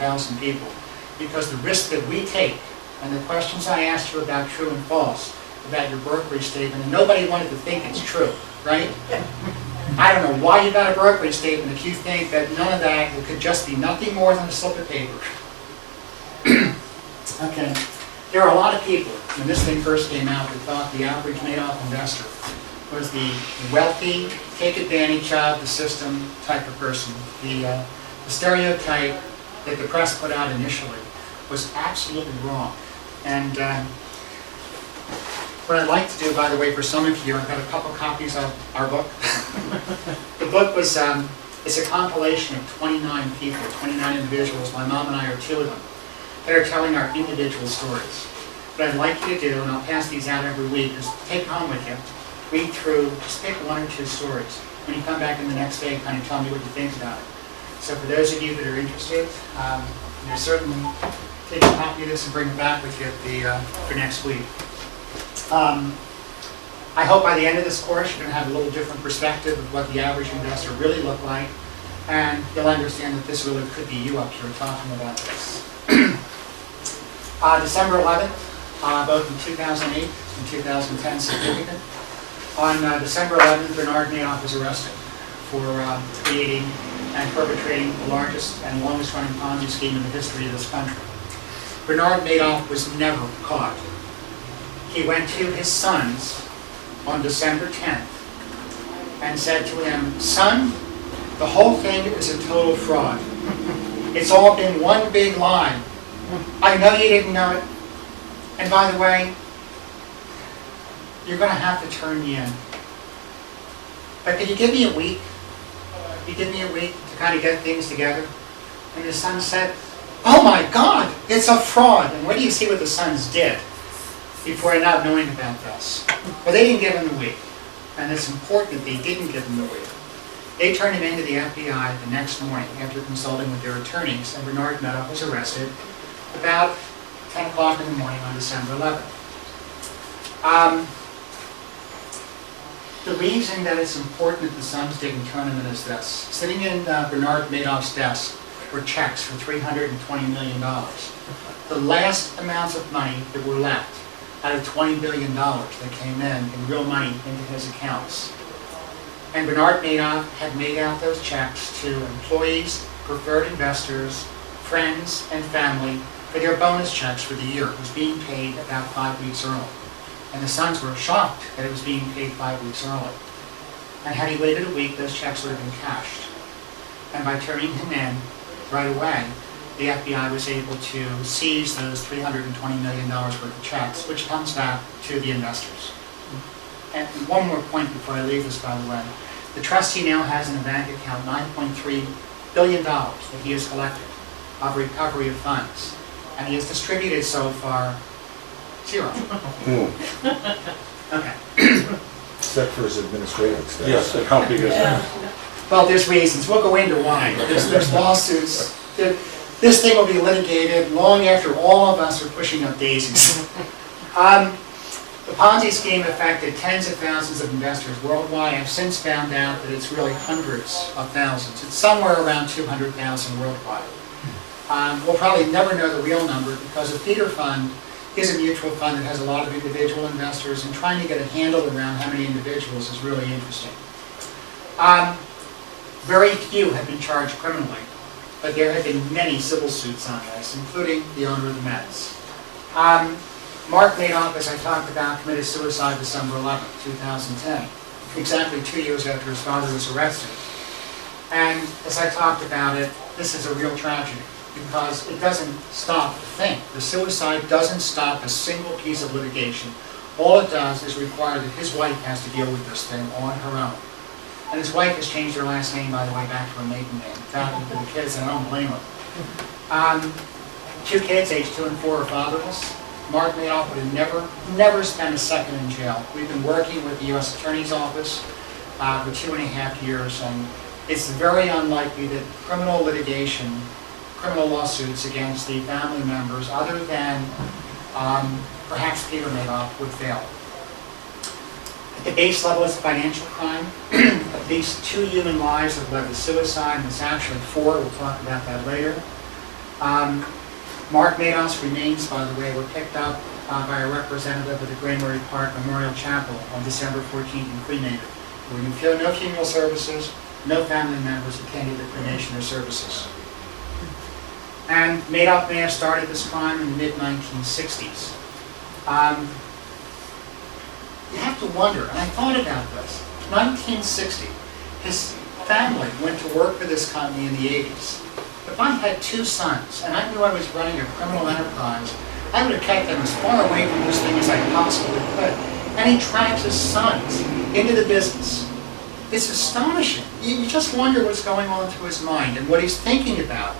1,000 people, because the risk that we take, and the questions I asked you about true and false, about your brokerage statement, and nobody wanted to think it's true, right? I don't know why you got a brokerage statement if you think that none of that, it could just be nothing more than a slip of paper. Okay, there are a lot of people, when this thing first came out, that thought the average Madoff investor was the wealthy, take advantage of the system type of person. The stereotype that the press put out initially was absolutely wrong. And what I'd like to do, by the way, for some of you, I've got a couple copies of our book. The book was, it's a compilation of 29 people, 29 individuals, my mom and I are two of them, that are telling our individual stories. What I'd like you to do, and I'll pass these out every week, is take home with you, read through, just pick one or two stories. When you come back in the next day, kind of tell me what you think about it. So for those of you that are interested, you certainly take a copy of this and bring it back with you for next week. I hope by the end of this course you're going to have a little different perspective of what the average investor really looked like, and you'll understand that this really could be you up here talking about this. December 11th, both in 2008 and 2010, significant. On December 11th, Bernard Madoff was arrested for creating and perpetrating the largest and longest running Ponzi scheme in the history of this country. Bernard Madoff was never caught. He went to his sons on December 10th and said to him, "Son, the whole thing is a total fraud. It's all been one big lie. I know you didn't know it. And by the way, you're going to have to turn me in. But could you give me a week? You give me a week to kind of get things together?" And his son said, "Oh my God, it's a fraud." And what do you see what the sons did before not knowing about this? Well, they didn't give him the week. And it's important that they didn't give him the week. They turned him into the FBI the next morning after consulting with their attorneys, and Bernard Madoff was arrested about 10 o'clock in the morning on December 11th. The reason that it's important that the sons didn't turn him in is this. Sitting in Bernard Madoff's desk were checks for $320 million. The last amounts of money that were left out of $20 billion that came in real money into his accounts. And Bernard Madoff had made out those checks to employees, preferred investors, friends, and family for their bonus checks for the year. It was being paid about 5 weeks early. And the sons were shocked that it was being paid 5 weeks early. And had he waited a week, those checks would have been cashed. And by turning him in right away, the FBI was able to seize those $320 million worth of checks, which comes back to the investors. And one more point before I leave this, by the way. The trustee now has in a bank account $9.3 billion that he has collected of recovery of funds. And he has distributed so far zero. Okay. Except for his administrative expense. Yes, and how big is that? Well, there's reasons. We'll go into why. There's lawsuits. This thing will be litigated long after all of us are pushing up daisies. The Ponzi scheme affected tens of thousands of investors worldwide. I've since found out that it's really hundreds of thousands. It's somewhere around 200,000 worldwide. We'll probably never know the real number because a feeder fund is a mutual fund that has a lot of individual investors, and trying to get a handle around how many individuals is really interesting. Very few have been charged criminally, but there have been many civil suits on this, including the owner of the Mets. Mark Madoff, as I talked about, committed suicide December 11, 2010, exactly 2 years after his father was arrested. And as I talked about it, this is a real tragedy because it doesn't stop the thing. The suicide doesn't stop a single piece of litigation. All it does is require that his wife has to deal with this thing on her own. And his wife has changed her last name, by the way, back to her maiden name. Found for the kids, and I don't blame her. 2 kids, age 2 and 4, are fatherless. Mark Madoff would have never spent a second in jail. We've been working with the U.S. Attorney's Office for 2.5 years, and it's very unlikely that criminal litigation, criminal lawsuits against the family members, other than perhaps Peter Madoff, would fail. At the base level, it's a financial crime. At least 2 human lives have led to suicide, and it's actually 4. We'll talk about that later. Mark Madoff's remains, by the way, were picked up by a representative of the Granbury Park Memorial Chapel on December 14th and cremated. There were no funeral services, no family members attended the cremation or services. And Madoff may have started this crime in the mid-1960s. You have to wonder, and I thought about this, 1960, his family went to work for this company in the 80s. If I had two sons, and I knew I was running a criminal enterprise, I would have kept them as far away from this thing as I possibly could. And he traps his sons into the business. It's astonishing. You just wonder what's going on through his mind and what he's thinking about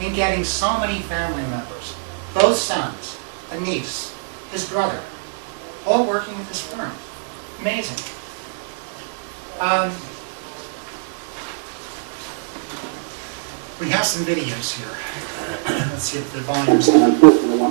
in getting so many family members, both sons, a niece, his brother, all working at this firm. Amazing. We have some videos here. Let's see if the volume's on.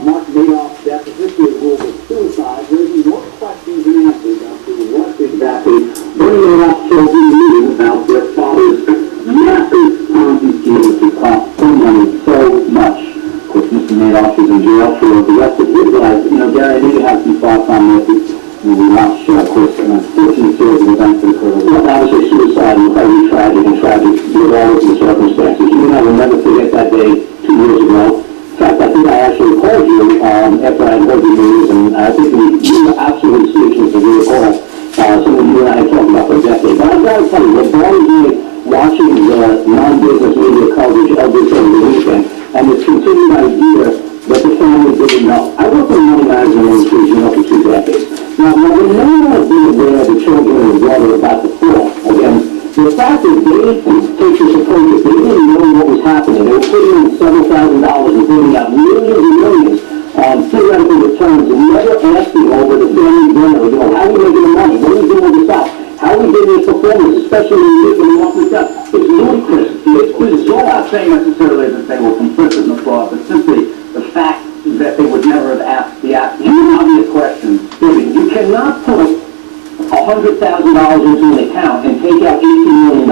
Mark Madoff's death, the history of rule of suicide, raising more questions and answers as to what exactly Bernie Madoff told the meeting about their father's massive Ponzi scheme to cost so money, so much. Of course, Mr. Madoff is in jail for the rest of his life. You know, Gary, I know you have some thoughts on this. We watched, of course, an unfortunate series of events that occurred. Well, obviously, suicide was very tragic and tragic with all of the circumstances. You and I will never forget that day 2 years ago. In fact, I think I actually called you after I heard the news, and I think you were absolutely speaking to your call. Some of you and I had talked about for a decade. But I've got to tell you, what bothers me watching the non-business media coverage of this over the weekend, and this continued idea that the family didn't know. I worked in the money management industry, you know, for 2 decades. Now, when no one has been aware of the children and the brother about the fraud, again, the fact that they take this approach, if they didn't know what was happening, they were putting in several $1,000s and putting out millions and millions on theoretical returns and never asking over the family dinner, you know, how are we making the money? What are we doing with the stock? How are we getting the performance, especially when you're making off with that? It's ludicrous. It's bizarre. I'm not saying necessarily that they were complicit in the fraud, but simply the fact that they would never have asked the obvious question. You cannot put $100,000 into an account and take out $18 million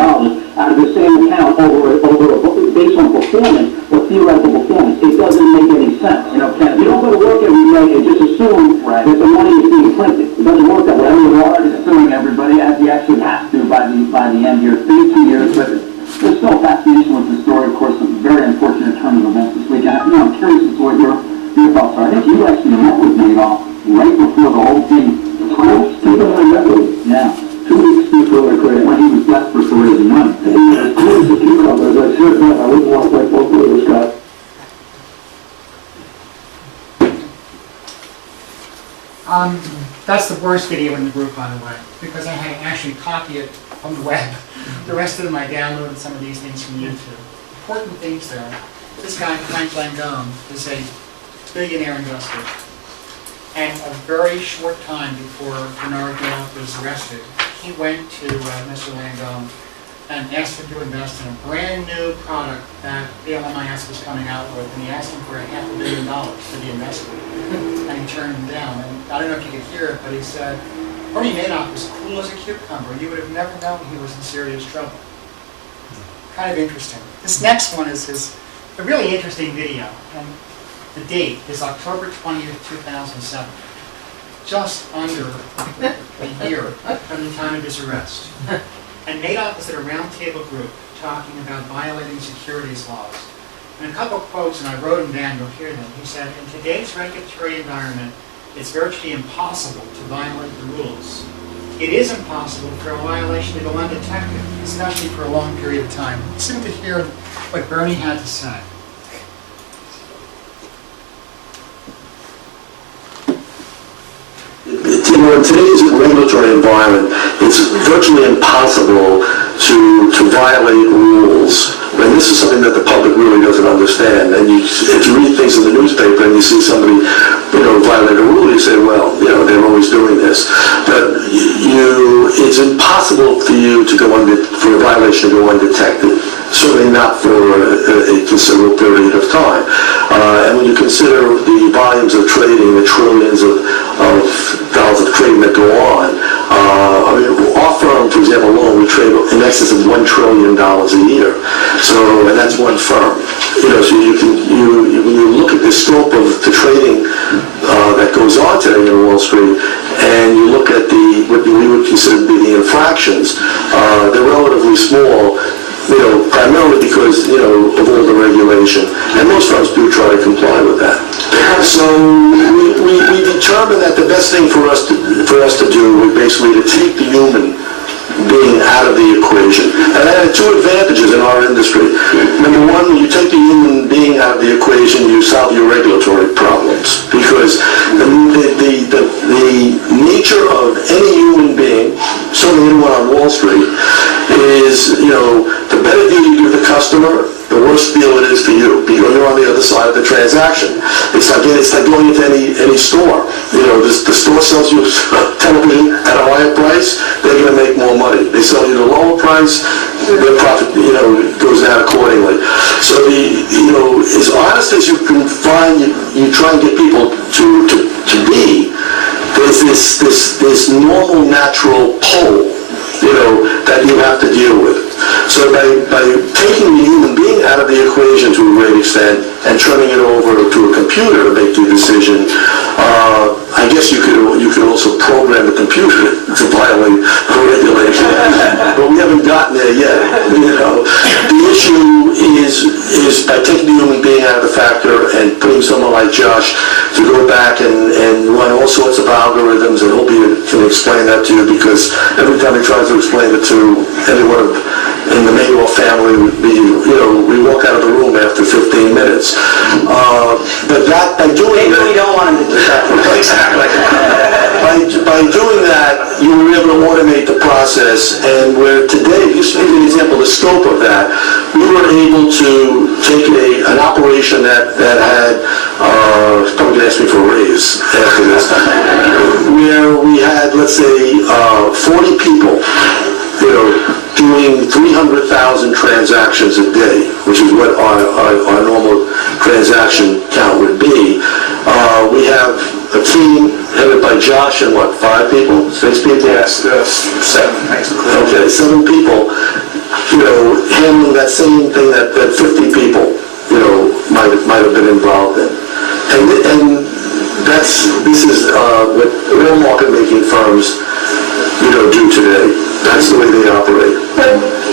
out of the same account based on performance or theoretical performance. It doesn't make any sense. You know, you don't go to work every day and just assume that the money is being printed. It doesn't work that way. I mean, we're already assuming everybody, as he actually has to by the end here. It's been 2 years, but there's still fascination with the story. Of course, a very unfortunate turn of events this weekend. You know, I'm curious as to what your thoughts are. I think you actually met with Madoff right before the whole thing. Yeah. 2 weeks before the credit, when he was desperate for raising money. And he was close to cucumbers. I said, no, I wouldn't want that both of those guys. That's the worst video in the group, by the way, because I had actually copied it from the web. The rest of them I downloaded some of these things from YouTube. Important things there. This guy, Frank Langone, is a billionaire investor. And a very short time before Bernard Madoff was arrested, he went to Mr. Langone and asked him to invest in a brand new product that the LMIS was coming out with, and he asked him for $500 million for the investment, and he turned him down. And I don't know if you could hear it, but he said, Bernie Madoff was cool as a cucumber. You would have never known he was in serious trouble. Kind of interesting. This next one is a really interesting video. And the date is October 20th, 2007. Just under a year from the time of his arrest. And Madoff was at a roundtable group talking about violating securities laws. And a couple of quotes, and I wrote them down, you'll hear them. He said, in today's regulatory environment, it's virtually impossible to violate the rules. It is impossible for a violation to go undetected, especially for a long period of time. Listen to hear what Bernie had to say. You know, in today's regulatory environment, it's virtually impossible to violate rules. And this is something that the public really doesn't understand. And if you read things in the newspaper and you see somebody, you know, violate a rule, you say, well, you know, they're always doing this. But it's impossible for you to go for a violation to go undetected. Certainly not for a considerable period of time. And when you consider the volumes of trading, the trillions of dollars of trading that go on, I mean, our firm, for example, alone, we trade in excess of $1 trillion a year. So, and that's one firm. You know, so you consider to be the infractions, they're relatively small, primarily because, of all the regulation. And most firms do try to comply with that. So we determined that the best thing for us to do was basically to take the human being out of the equation. And that had two advantages in our industry. Number one, when you take the human being out of the equation, you solve your regulatory problems. Because the nature of any human being, certainly anyone on Wall Street, is, the better deal you give the customer, the worse deal it is for you, because you're on the other side of the transaction. It's like going into any store. The store sells you television at a higher price, they're going to make more money. They sell you at a lower price, their profit, goes down accordingly. So as honest as you can find, you try and get people to be, there's this normal, natural pull, that you have to deal with. So by taking the human being out of the equation to a great extent and turning it over to a computer to make the decision, I guess you could also program the computer to violate the regulation. But we haven't gotten there yet. The issue is by taking the human being out of the factor and putting someone like Josh to go back and run all sorts of algorithms, and hope he can explain that to you, because every time he tries to explain it to anyone in the Madoff family, we walk out of the room after 15 minutes. But that, by doing that... Maybe we don't want him to do that. Exactly. By doing that, you were able to automate the process, and where today, just to give you an example of the scope of that, we were able to take an operation that had, probably going to ask me for a raise after this, where we had, let's say, 40 people, doing 300,000 transactions a day, which is what our normal transaction count would be. We have a team headed by Josh and 5 people? 6 people? Yes, 7. Okay, 7 people, handling that same thing that 50 people, might have been involved in. And this is what all market-making firms, do today. That's the way they operate.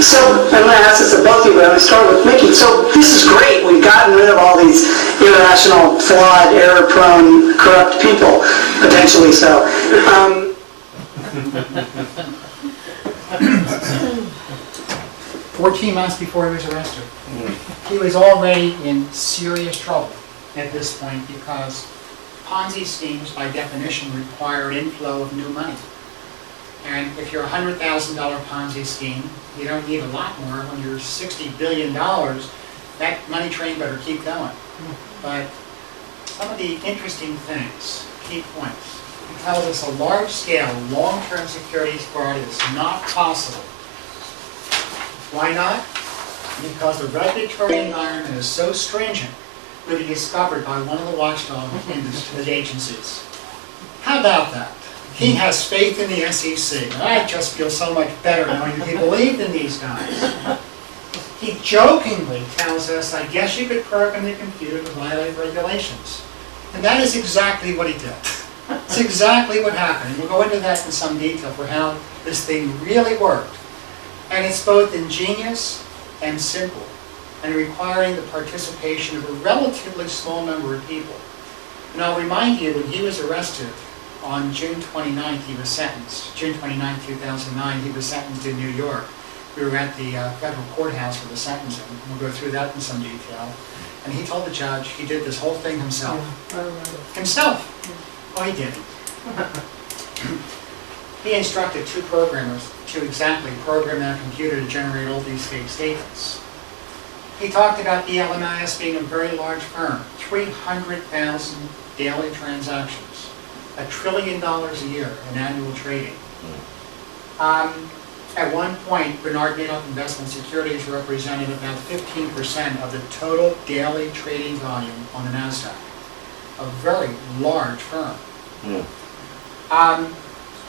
So, I'm going to ask this of both of you, but I'm going to start with Mickey. So, this is great. We've gotten rid of all these irrational, flawed, error-prone, corrupt people, potentially so. 14 months before he was arrested. He was already in serious trouble at this point, because Ponzi schemes, by definition, require an inflow of new money. And if you're a $100,000 Ponzi scheme, you don't need a lot more. When you're $60 billion, that money train better keep going. But some of the interesting things, key points. He tells us a large-scale, long-term securities fraud is not possible. Why not? Because the regulatory environment is so stringent, it will be discovered by one of the watchdog agencies. How about that? He has faith in the SEC. I just feel so much better knowing that he believed in these guys. He jokingly tells us, I guess you could program the computer to violate regulations. And that is exactly what he did. It's exactly what happened. And we'll go into that in some detail for how this thing really worked. And it's both ingenious and simple, and requiring the participation of a relatively small number of people. And I'll remind you, when he was arrested, on June 29th, he was sentenced. June 29, 2009, he was sentenced in New York. We were at the federal courthouse for the sentencing. We'll go through that in some detail. And he told the judge he did this whole thing himself. Himself. Oh, he didn't. He instructed 2 programmers to exactly program that computer to generate all these fake statements. He talked about the LMIS being a very large firm, 300,000 daily transactions. $1 trillion a year in annual trading. At one point, Bernard Madoff Investment Securities represented about 15% of the total daily trading volume on the NASDAQ. A very large firm.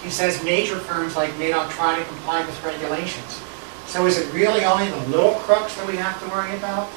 He says major firms like Madoff try to comply with regulations. So is it really only the little crooks that we have to worry about?